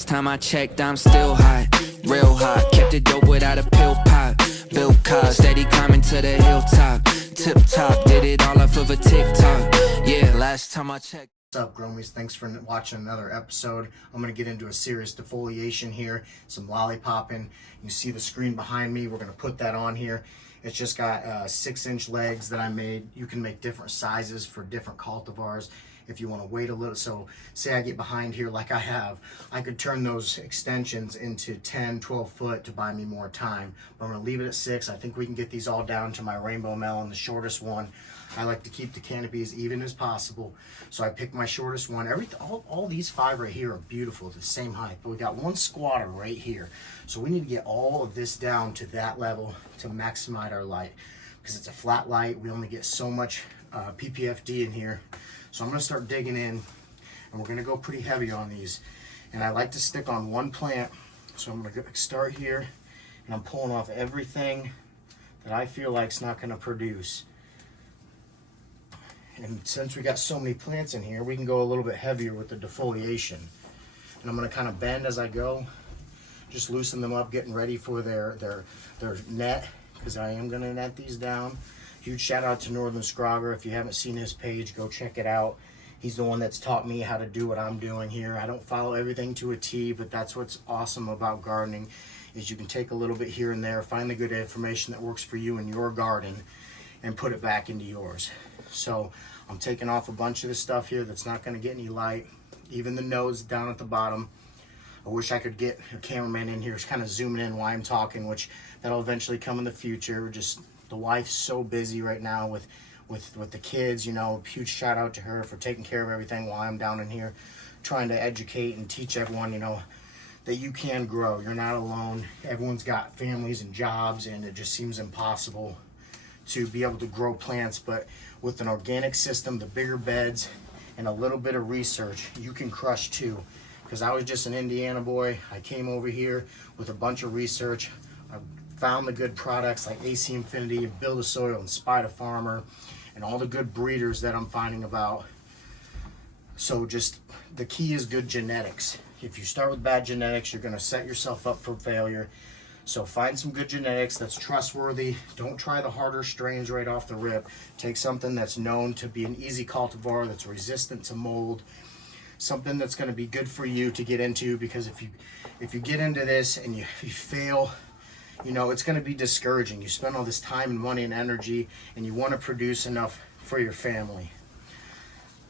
last time I checked, I'm still hot, real hot. Kept it dope without a pill pop. Bill Cobb, steady climbing to the hilltop. Tip top, did it all off of a TikTok. Yeah, last time I checked. What's up, Gromies? Thanks for watching another episode. I'm going to get into a serious defoliation here, some lollipopping. You see the screen behind me. We're going to put that on here. It's just got 6-inch legs that I made. You can make different sizes for different cultivars if you want to wait a little. So say I get behind here like I have, I could turn those extensions into 10, 12 foot to buy me more time. But I'm going to leave it at 6. I think we can get these all down to my rainbow melon, the shortest one. I like to keep the canopy as even as possible. So I picked my shortest one. All these 5 right here are beautiful, the same height. But we got one squatter right here. So we need to get all of this down to that level to maximize our light. Because it's a flat light, we only get so much PPFD in here. So I'm going to start digging in, and we're going to go pretty heavy on these. And I like to stick on one plant. So I'm going to start here, and I'm pulling off everything that I feel like is not going to produce. And since we got so many plants in here, we can go a little bit heavier with the defoliation. And I'm going to kind of bend as I go, just loosen them up, getting ready for their net, because I am going to net these down. Huge shout out to Northern Scrogger. If you haven't seen his page, go check it out. He's the one that's taught me how to do what I'm doing here. I don't follow everything to a T, but that's what's awesome about gardening, is you can take a little bit here and there, find the good information that works for you in your garden, and put it back into yours. So I'm taking off a bunch of the stuff here that's not going to get any light, even the nodes down at the bottom. I wish I could get a cameraman in here kind of zooming in while I'm talking, which that'll eventually come in the future. Just the wife's so busy right now with the kids, you know. Huge shout out to her for taking care of everything while I'm down in here trying to educate and teach everyone, you know, that you can grow. You're not alone. Everyone's got families and jobs, and it just seems impossible to be able to grow plants. But with an organic system, the bigger beds, and a little bit of research, you can crush too. Because I was just an Indiana boy. I came over here with a bunch of research. I found the good products like ACINFINITY, Build a Soil, and Spider Farmer, and all the good breeders that I'm finding about. So just the key is good genetics. If you start with bad genetics, you're going to set yourself up for failure. So find some good genetics that's trustworthy. Don't try the harder strains right off the rip. Take something that's known to be an easy cultivar, that's resistant to mold, something that's going to be good for you to get into. Because if you get into this and you fail, you know, it's going to be discouraging. You spend all this time and money and energy, and you want to produce enough for your family.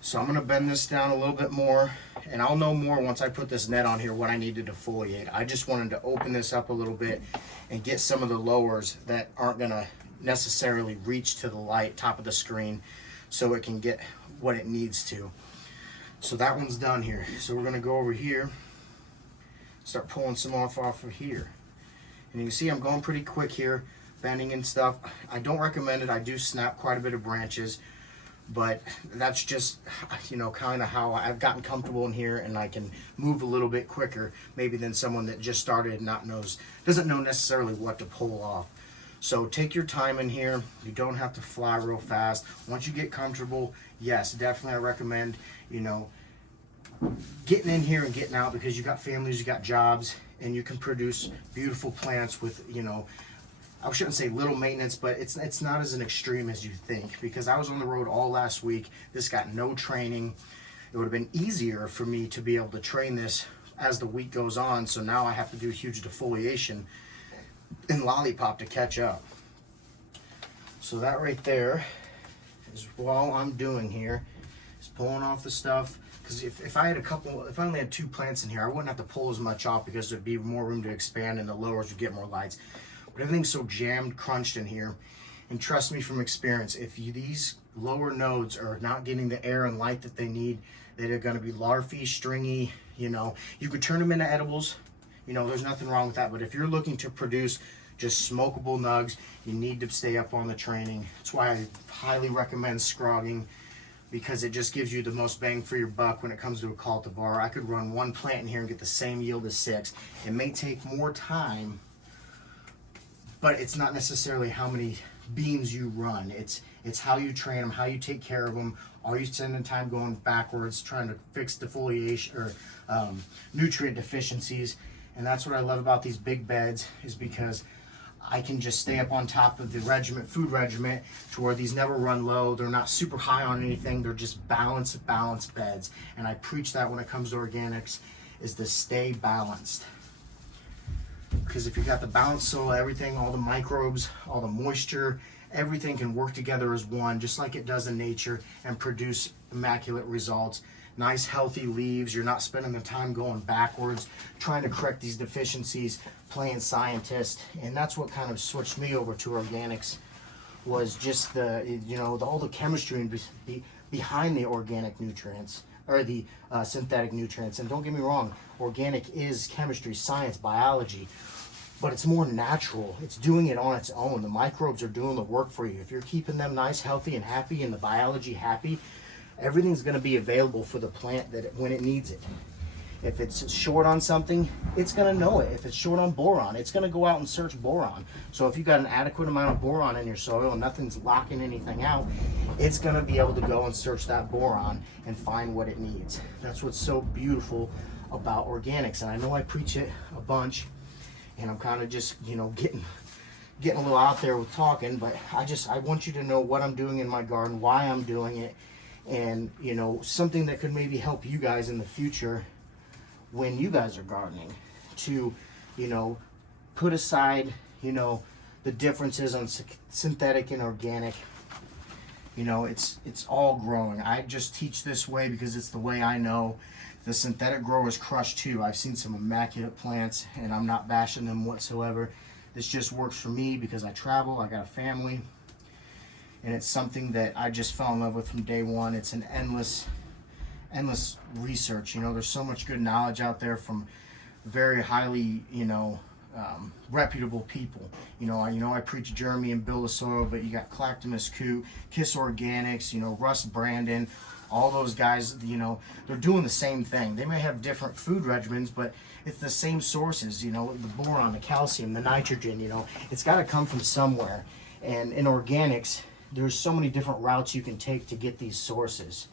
So I'm going to bend this down a little bit more, and I'll know more once I put this net on here what I need to defoliate. I just wanted to open this up a little bit and get some of the lowers that aren't going to necessarily reach to the light top of the screen, so it can get what it needs to. So that one's done here. So we're going to go over here, start pulling some off of here. And you can see I'm going pretty quick here, bending and stuff. I don't recommend it. I do snap quite a bit of branches, but that's just, you know, kind of how I've gotten comfortable in here, and I can move a little bit quicker maybe than someone that just started and doesn't know necessarily what to pull off. So take your time in here. You don't have to fly real fast. Once you get comfortable, yes, definitely I recommend, you know, getting in here and getting out, because you got families, you got jobs, and you can produce beautiful plants with, you know, I shouldn't say little maintenance, but it's not as an extreme as you think, because I was on the road all last week. This got no training. It would have been easier for me to be able to train this as the week goes on. So now I have to do huge defoliation and lollipop to catch up. So that right there is all I'm doing here, is pulling off the stuff. Because if I only had 2 plants in here, I wouldn't have to pull as much off, because there'd be more room to expand and the lowers would get more lights. But everything's so jammed, crunched in here. And trust me from experience, if these lower nodes are not getting the air and light that they need, they're going to be larvae, stringy. You know, you could turn them into edibles. You know, there's nothing wrong with that. But if you're looking to produce just smokable nugs, you need to stay up on the training. That's why I highly recommend Scrogging, because it just gives you the most bang for your buck when it comes to a cultivar. I could run 1 plant in here and get the same yield as 6. It may take more time, but it's not necessarily how many beans you run. It's how you train them, how you take care of them. Are you spending time going backwards, trying to fix defoliation or nutrient deficiencies? And that's what I love about these big beds, is because I can just stay up on top of the food regiment, to where these never run low. They're not super high on anything. They're just balanced beds. And I preach that when it comes to organics, is to stay balanced. Because if you got the balanced soil, everything, all the microbes, all the moisture, everything can work together as one, just like it does in nature, and produce immaculate results. Nice healthy leaves. You're not spending the time going backwards trying to correct these deficiencies, playing scientist. And that's what kind of switched me over to organics, was just all the chemistry behind the organic nutrients, or the synthetic nutrients. And don't get me wrong, organic is chemistry, science, biology, but it's more natural. It's doing it on its own. The microbes are doing the work for you. If you're keeping them nice, healthy, and happy, and the biology happy, everything's going to be available for the plant when it needs it. If it's short on something, it's going to know it. If it's short on boron, it's going to go out and search boron. So if you've got an adequate amount of boron in your soil and nothing's locking anything out, it's going to be able to go and search that boron and find what it needs. That's what's so beautiful about organics. And I know I preach it a bunch, and I'm kind of just, getting a little out there with talking, but I want you to know what I'm doing in my garden, why I'm doing it, and something that could maybe help you guys in the future when you guys are gardening, to put aside the differences on synthetic and organic. It's all growing. I just teach this way because it's the way I know. The synthetic growers crush too. I've seen some immaculate plants, and I'm not bashing them whatsoever. This just works for me because I travel, I got a family, and it's something that I just fell in love with from day one. It's an endless research. There's so much good knowledge out there from very highly, reputable people. I preach Jeremy and Build a Soil, but you got Clactomus Coot, Kiss Organics, Russ Brandon, all those guys, they're doing the same thing. They may have different food regimens, but it's the same sources, the boron, the calcium, the nitrogen, it's got to come from somewhere. And in organics, there's so many different routes you can take to get these sources.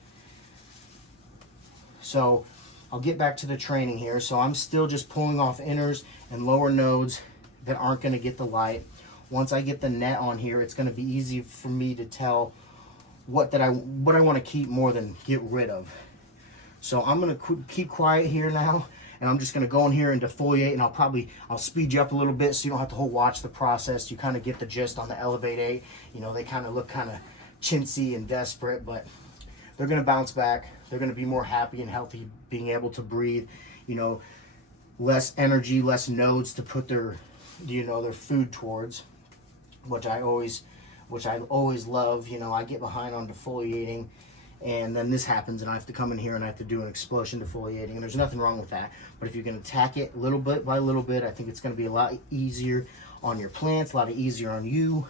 So I'll get back to the training here. So I'm still just pulling off inners and lower nodes that aren't going to get the light. Once I get the net on here, it's going to be easy for me to tell what I want to keep more than get rid of. So I'm going to keep quiet here now, and I'm just going to go in here and defoliate, and I'll speed you up a little bit so you don't have to watch the process. You kind of get the gist on the Elevate 8. They kind of look kind of chintzy and desperate, but they're going to bounce back. They're going to be more happy and healthy, being able to breathe, less energy, less nodes to put their food towards, which I always love. I get behind on defoliating, and then this happens, and I have to come in here and I have to do an explosion defoliating, and there's nothing wrong with that. But if you're going to attack it little bit by little bit, I think it's going to be a lot easier on your plants, a lot easier on you.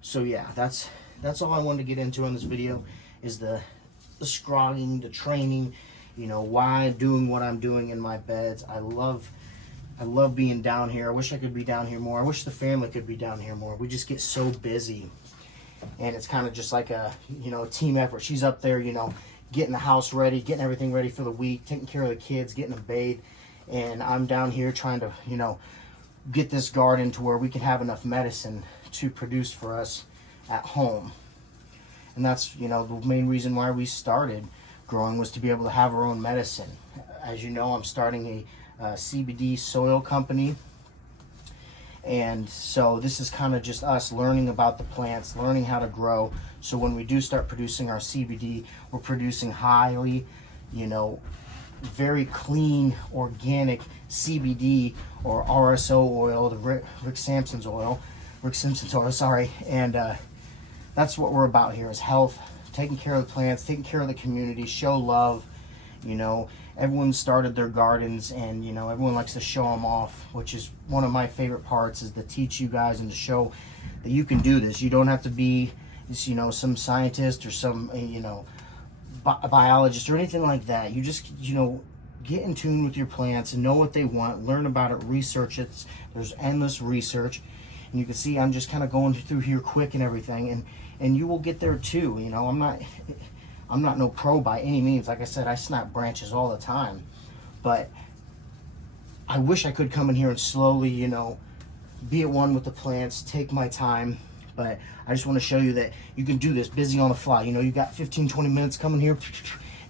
So yeah, that's all I wanted to get into on this video, is the scrogging, the training, why I'm doing what I'm doing in my beds. I love being down here. I wish I could be down here more. I wish the family could be down here more. We just get so busy, and it's kind of just like a team effort. She's up there, getting the house ready, getting everything ready for the week, taking care of the kids, getting them bathed, and I'm down here trying to get this garden to where we can have enough medicine to produce for us at home. And that's the main reason why we started growing, was to be able to have our own medicine. As you know, I'm starting a CBD soil company, and so this is kind of just us learning about the plants, learning how to grow, so when we do start producing our CBD, we're producing highly very clean organic CBD or RSO oil, the Rick Simpson's oil, sorry. And that's what we're about here, is health, taking care of the plants, taking care of the community, show love. Everyone started their gardens, and everyone likes to show them off, which is one of my favorite parts, is to teach you guys and to show that you can do this. You don't have to be some scientist or some biologist or anything like that. You just get in tune with your plants and know what they want, learn about it, research it. There's endless research, And you can see I'm just kind of going through here quick and everything, and you will get there too. You know, I'm not no pro by any means. Like I said, I snap branches all the time, but I wish I could come in here and slowly, you know, be at one with the plants, take my time. But I just want to show you that you can do this busy on the fly. You know, you got 15-20 minutes, come in here,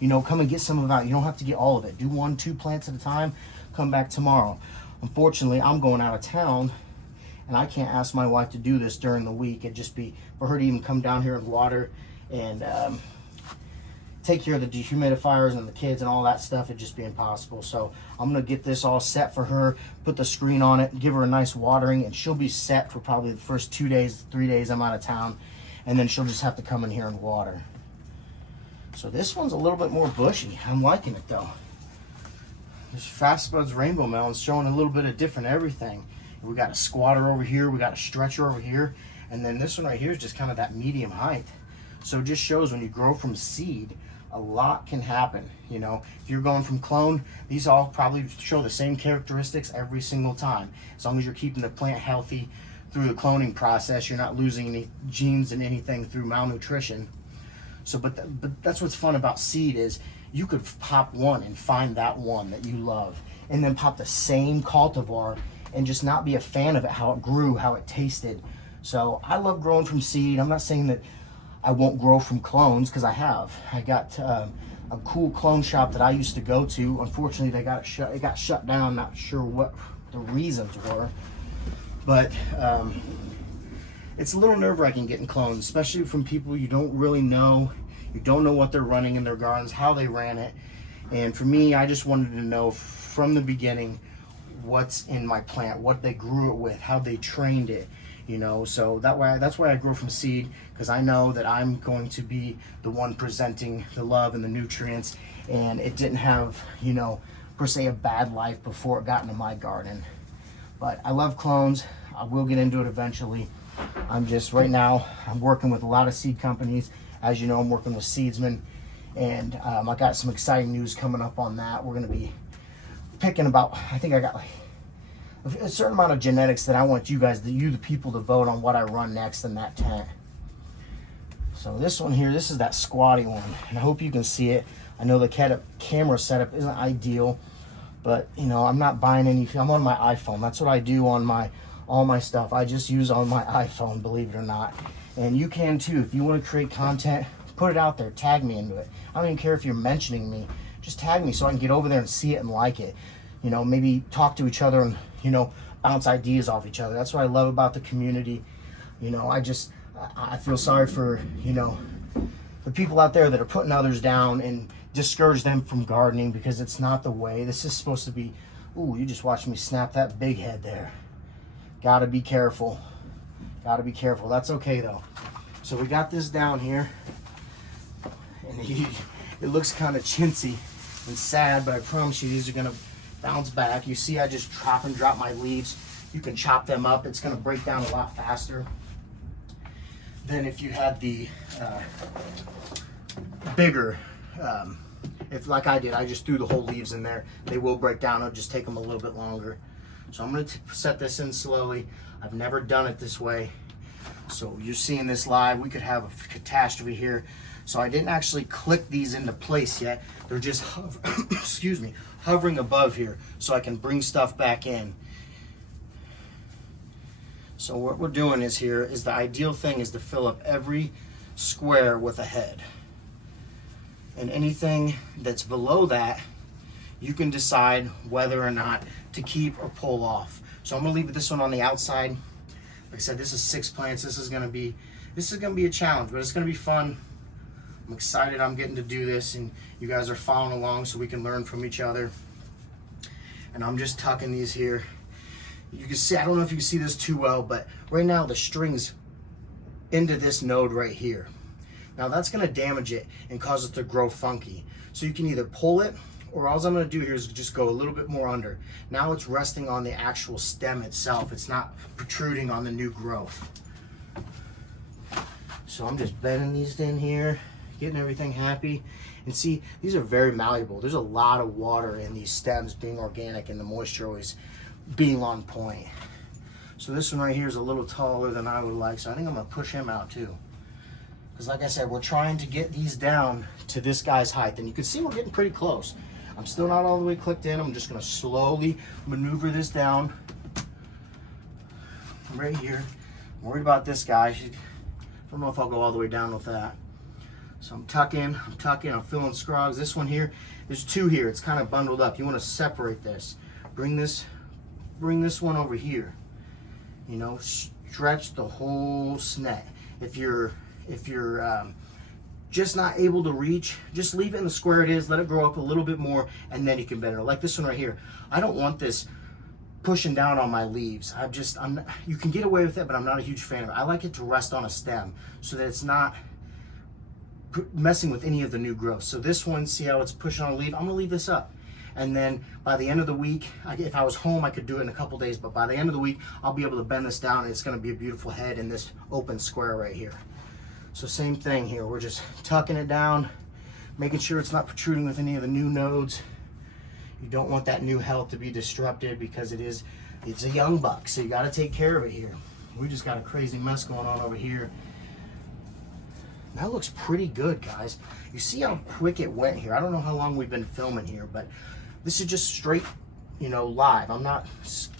you know, come and get some of it out. You don't have to get all of it. Do 1-2 plants at a time, come back tomorrow. Unfortunately, I'm going out of town, and I can't ask my wife to do this during the week. It'd just be for her to even come down here and water and take care of the dehumidifiers and the kids and all that stuff. It'd just be impossible. So I'm gonna get this all set for her, put the screen on it, give her a nice watering, and she'll be set for probably the first 2 days, 3 days I'm out of town, and then she'll just have to come in here and water. So this one's a little bit more bushy. I'm liking it though. This Fastbuds Rainbow Melon's showing a little bit of different everything. We got a squatter over here, we got a stretcher over here, and then this one right here is just kind of that medium height. So it just shows when you grow from seed, a lot can happen. You know, if you're going from clone, these all probably show the same characteristics every single time. As long as you're keeping the plant healthy through the cloning process, you're not losing any genes and anything through malnutrition. So, but that's what's fun about seed is you could pop one and find that one that you love, and then pop the same cultivar and just not be a fan of it, how it grew, how it tasted. So I love growing from seed. I'm not saying that I won't grow from clones, because I have. I got a cool clone shop that I used to go to. Unfortunately, they got it got shut down. Not sure what the reasons were, but it's a little nerve-wracking getting clones, especially from people you don't really know. You don't know what they're running in their gardens, how they ran it. And for me, I just wanted to know from the beginning what's in my plant, what they grew it with, how they trained it. You know, so that's why I grow from seed, because I know that I'm going to be the one presenting the love and the nutrients, and it didn't have, you know, per se a bad life before it got into my garden. But I love clones. I will get into it eventually. I'm just, right now, I'm working with a lot of seed companies. As you know, I'm working with seedsmen, and I got some exciting news coming up on that. We're going to be picking about, I think I got like a certain amount of genetics that I want you guys, the people, to vote on what I run next in that tent. So this one here, this is that squatty one, and I hope you can see it. I know the camera setup isn't ideal, but you know, I'm not buying any. I'm on my iPhone. That's what I do on all my stuff. I just use on my iPhone, believe it or not. And you can too. If you want to create content, put it out there. Tag me into it. I don't even care if you're mentioning me. Just tag me so I can get over there and see it and like it. You know, maybe talk to each other and, you know, bounce ideas off each other. That's what I love about the community. You know, I feel sorry for, you know, the people out there that are putting others down and discourage them from gardening, because it's not the way. This is supposed to be, ooh, you just watched me snap that big head there. Gotta be careful. Gotta be careful. That's okay though. So we got this down here, and it looks kind of chintzy and sad, but I promise you these are gonna bounce back. You see, I just chop and drop my leaves. You can chop them up. It's gonna break down a lot faster than if you had the bigger, if like I did, I just threw the whole leaves in there. They will break down. It'll just take them a little bit longer. So I'm gonna set this in slowly. I've never done it this way. So you're seeing this live. We could have a catastrophe here. So I didn't actually click these into place yet. They're just, excuse me, hovering above here so I can bring stuff back in. So what we're doing is here is the ideal thing is to fill up every square with a head. And anything that's below that, you can decide whether or not to keep or pull off. So I'm gonna leave this one on the outside. Like I said, this is 6 plants. This is gonna be a challenge, but it's gonna be fun. I'm excited I'm getting to do this, and you guys are following along so we can learn from each other. And I'm just tucking these here. You can see, I don't know if you can see this too well, but right now the string's into this node right here. Now that's gonna damage it and cause it to grow funky. So you can either pull it, or all I'm gonna do here is just go a little bit more under. Now it's resting on the actual stem itself. It's not protruding on the new growth. So I'm just bending these in here, getting everything happy. And see, these are very malleable. There's a lot of water in these stems being organic and the moisture always being on point. So this one right here is a little taller than I would like, so I think I'm gonna push him out too. Because like I said, we're trying to get these down to this guy's height, and you can see we're getting pretty close. I'm still not all the way clicked in. I'm just gonna slowly maneuver this down right here. I'm worried about this guy. I don't know if I'll go all the way down with that. So I'm tucking, I'm filling scrogs. This one here, there's two here. It's kind of bundled up. You want to separate this. Bring this one over here. You know, stretch the whole snet. If you're just not able to reach, just leave it in the square it is, let it grow up a little bit more, and then you can bend it. Like this one right here. I don't want this pushing down on my leaves. You can get away with it, but I'm not a huge fan of it. I like it to rest on a stem so that it's not messing with any of the new growth. So this one, see how it's pushing on a leaf? I'm gonna leave this up. And then by the end of the week, if I was home, I could do it in a couple days, but by the end of the week, I'll be able to bend this down and it's gonna be a beautiful head in this open square right here. So same thing here, we're just tucking it down, making sure it's not protruding with any of the new nodes. You don't want that new health to be disrupted because it's a young buck, so you gotta take care of it here. We just got a crazy mess going on over here. That looks pretty good, guys. You see how quick it went here. I don't know how long we've been filming here, but this is just straight, you know, live. I'm not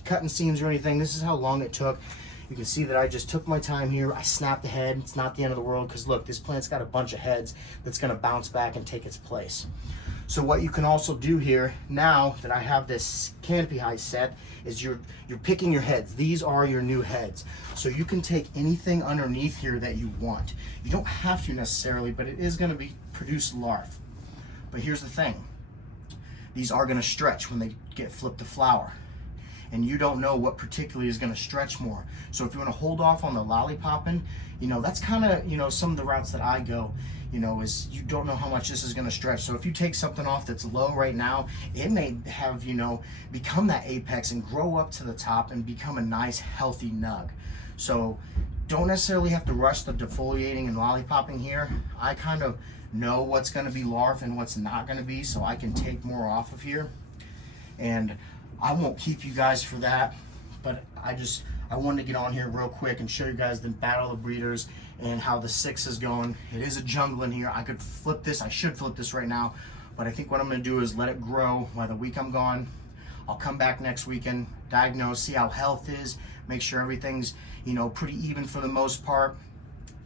cutting seams or anything. This is how long it took. You can see that I just took my time here. I snapped the head. It's not the end of the world because look, this plant's got a bunch of heads that's gonna bounce back and take its place. So what you can also do here, now that I have this canopy height set, is you're picking your heads. These are your new heads. So you can take anything underneath here that you want. You don't have to necessarily, but it is gonna produce larvae. But here's the thing. These are gonna stretch when they get flipped to flower. And you don't know what particularly is gonna stretch more. So if you wanna hold off on the lollipopping, you know, that's kinda, you know, some of the routes that I go, you know, is you don't know how much this is gonna stretch. So if you take something off that's low right now, it may have, you know, become that apex and grow up to the top and become a nice healthy nug. So don't necessarily have to rush the defoliating and lollipopping here. I kind of know what's gonna be larvae and what's not gonna be, so I can take more off of here. And I won't keep you guys for that, but I wanted to get on here real quick and show you guys the battle of breeders and how the 6 is going. It is a jungle in here. I could flip this, I should flip this right now, but I think what I'm gonna do is let it grow while the week I'm gone. I'll come back next weekend, diagnose, see how health is, make sure everything's, you know, pretty even for the most part.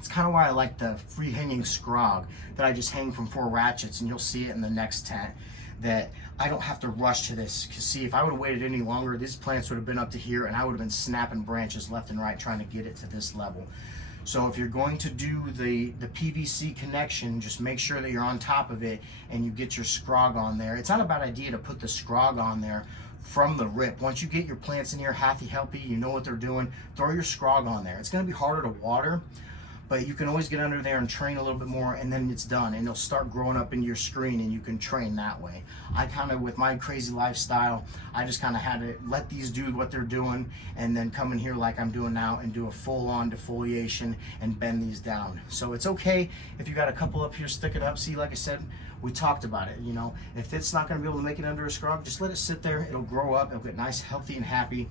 It's kind of why I like the free hanging scrog that I just hang from 4 ratchets, and you'll see it in the next tent, that I don't have to rush to this. Because see, if I would have waited any longer, these plants would have been up to here and I would have been snapping branches left and right trying to get it to this level. So if you're going to do the PVC connection, just make sure that you're on top of it and you get your scrog on there. It's not a bad idea to put the scrog on there from the rip. Once you get your plants in here healthy, you know what they're doing, throw your scrog on there. It's gonna be harder to water, but you can always get under there and train a little bit more, and then it's done, and it'll start growing up into your screen, and you can train that way. I kind of, with my crazy lifestyle, I just kind of had to let these do what they're doing, and then come in here like I'm doing now and do a full-on defoliation and bend these down. So it's okay if you got a couple up here, stick it up. See, like I said, we talked about it, you know, if it's not gonna be able to make it under a scrog, just let it sit there, it'll grow up, it'll get nice, healthy, and happy,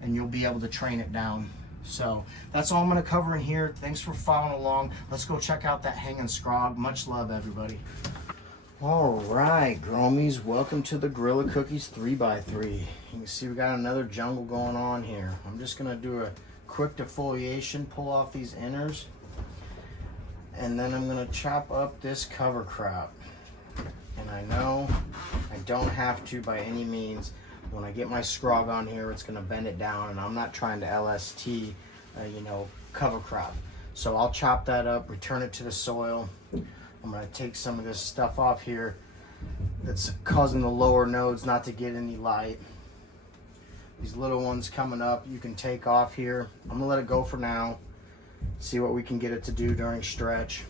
and you'll be able to train it down. So that's all I'm going to cover in here. Thanks for following along. Let's go check out that hanging scrog. Much love, everybody. All right, Gromies, welcome to the Gorilla Cookies 3x3. You can see we got another jungle going on here. I'm just going to do a quick defoliation, pull off these inners, and then I'm going to chop up this cover crop. And I know I don't have to by any means. When I get my scrog on here, it's gonna bend it down, and I'm not trying to LST, you know, cover crop. So I'll chop that up, return it to the soil. I'm gonna take some of this stuff off here that's causing the lower nodes not to get any light. These little ones coming up, you can take off here. I'm gonna let it go for now, see what we can get it to do during stretch.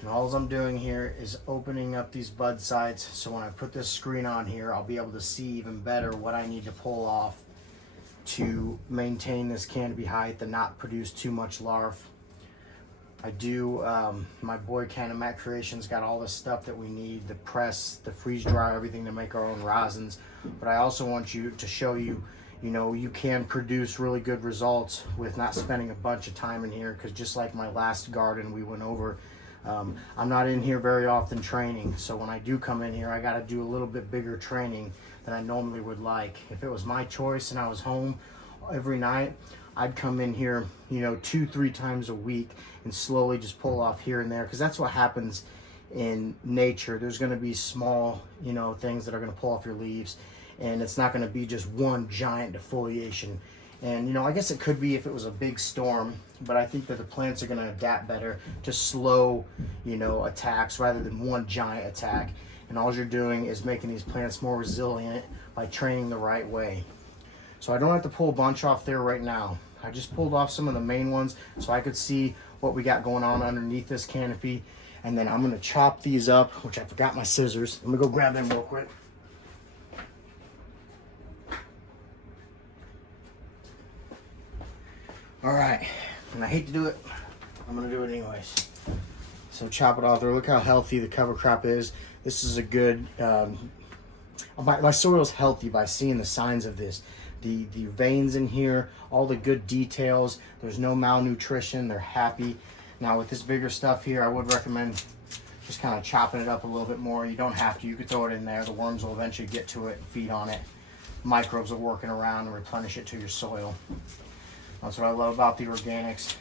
And all I'm doing here is opening up these bud sides, so when I put this screen on here, I'll be able to see even better what I need to pull off to maintain this canopy height and not produce too much larvae. I do, my boy Canamat Creations got all the stuff that we need, the press, the freeze dryer, everything to make our own rosins. But I also want to show you, you know, you can produce really good results with not spending a bunch of time in here, because just like my last garden we went over, I'm not in here very often training. So when I do come in here, I got to do a little bit bigger training than I normally would like. If it was my choice and I was home every night, I'd come in here, you know, 2-3 times a week and slowly just pull off here and there, because that's what happens in nature. There's going to be small, you know, things that are going to pull off your leaves, and it's not going to be just one giant defoliation. And, you know, I guess it could be if it was a big storm, but I think that the plants are going to adapt better to slow, you know, attacks rather than one giant attack. And all you're doing is making these plants more resilient by training the right way. So I don't have to pull a bunch off there right now. I just pulled off some of the main ones so I could see what we got going on underneath this canopy. And then I'm going to chop these up, which I forgot my scissors. Let me go grab them real quick. All right, and I hate to do it, I'm gonna do it anyways. So chop it off there. Look how healthy the cover crop is. This is a good, my soil's healthy by seeing the signs of this. The veins in here, all the good details. There's no malnutrition, they're happy. Now with this bigger stuff here, I would recommend just kind of chopping it up a little bit more. You don't have to, you could throw it in there. The worms will eventually get to it and feed on it. Microbes are working around and replenish it to your soil. That's what I love about the organics,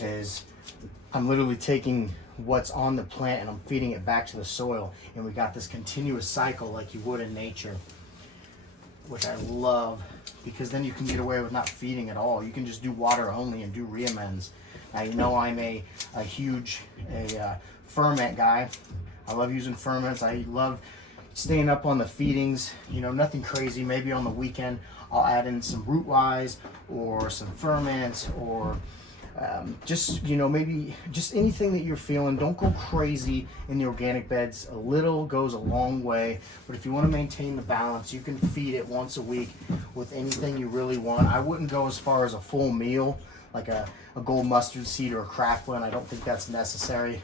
is I'm literally taking what's on the plant and I'm feeding it back to the soil, and we got this continuous cycle like you would in nature, which I love, because then you can get away with not feeding at all. You can just do water only and do reamends. Now, you know, I'm a huge ferment guy. I love using ferments. I love staying up on the feedings, you know, nothing crazy. Maybe on the weekend I'll add in some root wise or some ferments, or just, you know, maybe just anything that you're feeling. Don't go crazy in the organic beds. A little goes a long way, but if you want to maintain the balance, you can feed it once a week with anything you really want. I wouldn't go as far as a full meal, like a gold mustard seed or a craft blend. I don't think that's necessary.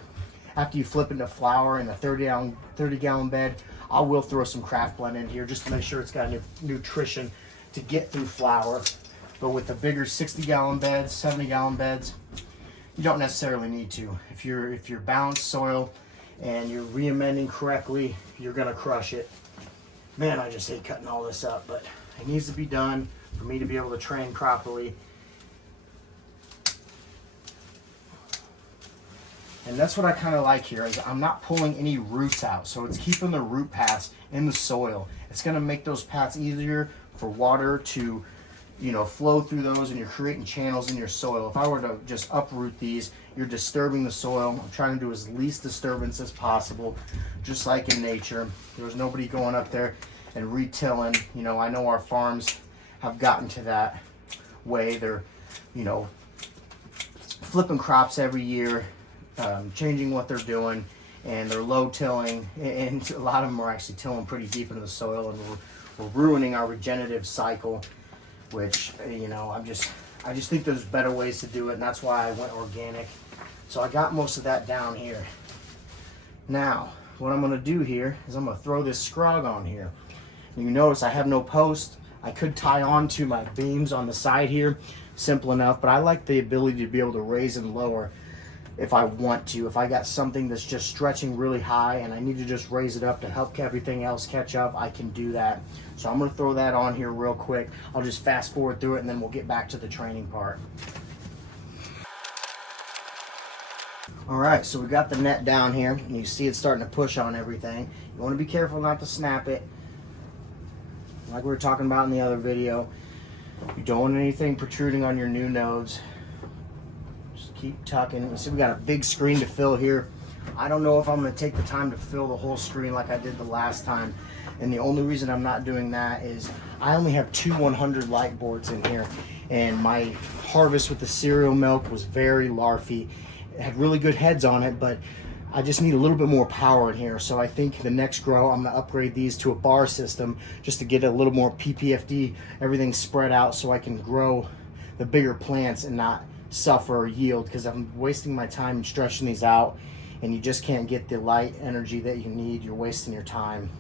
After you flip into flour in a 30 gallon bed, I will throw some craft blend in here just to make sure it's got nutrition to get through flour. But with the bigger 60 gallon beds, 70 gallon beds, you don't necessarily need to. If you're balanced soil and you're reamending correctly, you're gonna crush it. Man, I just hate cutting all this up, but it needs to be done for me to be able to train properly. And that's what I kind of like here, is I'm not pulling any roots out. So it's keeping the root paths in the soil. It's going to make those paths easier for water to, you know, flow through those, and you're creating channels in your soil. If I were to just uproot these, you're disturbing the soil. I'm trying to do as least disturbance as possible, just like in nature. There's nobody going up there and retilling. You know, I know our farms have gotten to that way. They're, you know, flipping crops every year, changing what they're doing, and they're low tilling, and a lot of them are actually tilling pretty deep into the soil, and we're ruining our regenerative cycle, which, you know, I just think there's better ways to do it, and that's why I went organic. So I got most of that down here. Now what I'm going to do here is I'm going to throw this scrog on here. And you notice I have no post. I could tie on to my beams on the side here, simple enough, but I like the ability to be able to raise and lower if I want to. If I got something that's just stretching really high and I need to just raise it up to help everything else catch up, I can do that. So I'm going to throw that on here real quick. I'll just fast forward through it, and then we'll get back to the training part. All right, so we got the net down here, and you see it's starting to push on everything. You want to be careful not to snap it, like we were talking about in the other video. You don't want anything protruding on your new nodes. Keep tucking. You see we got a big screen to fill here. I don't know if I'm going to take the time to fill the whole screen like I did the last time, and the only reason I'm not doing that is I only have 2 100 light boards in here, and my harvest with the cereal milk was very larfy. It had really good heads on it, but I just need a little bit more power in here. So I think the next grow I'm going to upgrade these to a bar system just to get a little more PPFD, everything spread out, so I can grow the bigger plants and not suffer or yield, because I'm wasting my time stretching these out, and you just can't get the light energy that you need. You're wasting your time.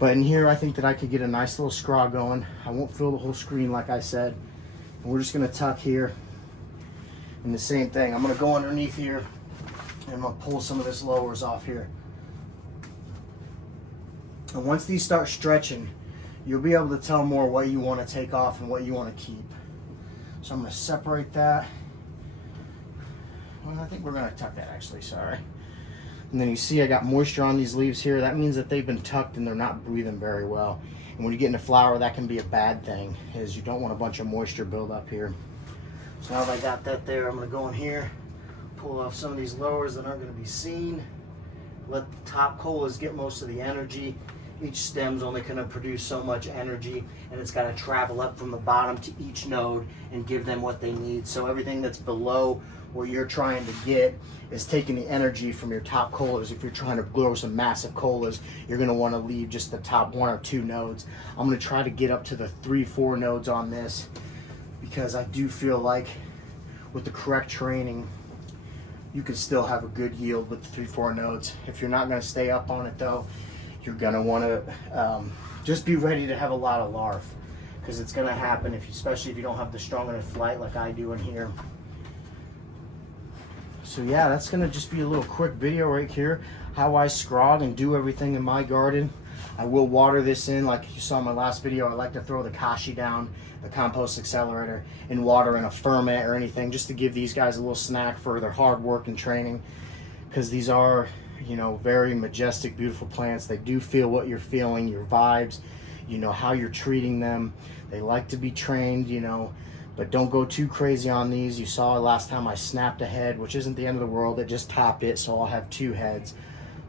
But in here, I think that I could get a nice little scrog going. I won't fill the whole screen like I said. And we're just gonna tuck here. And the same thing, I'm gonna go underneath here and I'm gonna pull some of this lowers off here. And once these start stretching, you'll be able to tell more what you want to take off and what you want to keep. So I'm going to separate that. Well, I think we're going to tuck that actually, sorry. And then you see I got moisture on these leaves here. That means that they've been tucked and they're not breathing very well. And when you get into flower, that can be a bad thing, is you don't want a bunch of moisture build up here. So now that I got that there, I'm going to go in here, pull off some of these lowers that aren't going to be seen. Let the top colas get most of the energy. Each stem's only going to produce so much energy, and it's got to travel up from the bottom to each node and give them what they need. So everything that's below where you're trying to get is taking the energy from your top colas. If you're trying to grow some massive colas, you're going to want to leave just the top 1 or 2 nodes. I'm going to try to get up to the 3-4 nodes on this, because I do feel like with the correct training, you can still have a good yield with the 3-4 nodes. If you're not going to stay up on it though, you're going to want to just be ready to have a lot of larf, because it's going to happen, especially if you don't have the strong enough flight like I do in here. So yeah, that's going to just be a little quick video right here, how I scrog and do everything in my garden. I will water this in, like you saw in my last video. I like to throw the kashi down, the compost accelerator, and water in a ferment or anything, just to give these guys a little snack for their hard work and training, because these are, you know, very majestic, beautiful plants. They do feel what you're feeling, your vibes, you know, how you're treating them. They like to be trained, you know, but don't go too crazy on these. You saw last time I snapped a head, which isn't the end of the world. It just topped it, so I'll have 2 heads.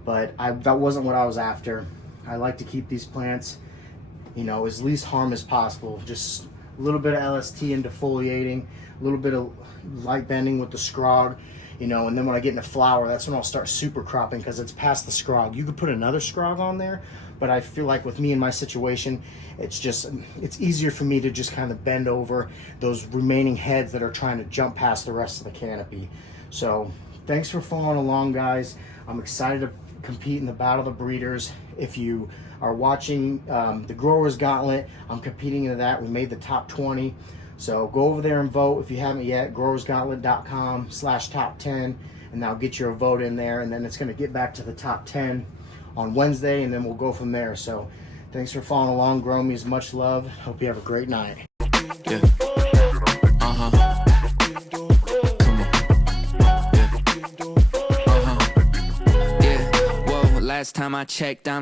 But that wasn't what I was after. I like to keep these plants, you know, as least harm as possible. Just a little bit of LST and defoliating, a little bit of light bending with the scrog, you know, and then when I get into flower, that's when I'll start super cropping, because it's past the scrog. You could put another scrog on there, but I feel like with me in my situation, it's easier for me to just kind of bend over those remaining heads that are trying to jump past the rest of the canopy. So thanks for following along, guys. I'm excited to compete in the Battle of the Breeders. If you are watching the Growers Gauntlet, I'm competing into that. We made the top 20. So go over there and vote if you haven't yet, growersgauntlet.com/top10, and that'll get your vote in there, and then it's going to get back to the top 10 on Wednesday, and then we'll go from there. So thanks for following along. Gromies, much love. Hope you have a great night. Yeah. Uh-huh. Come on. Yeah. Uh-huh. Yeah. Whoa, last time I checked, I'm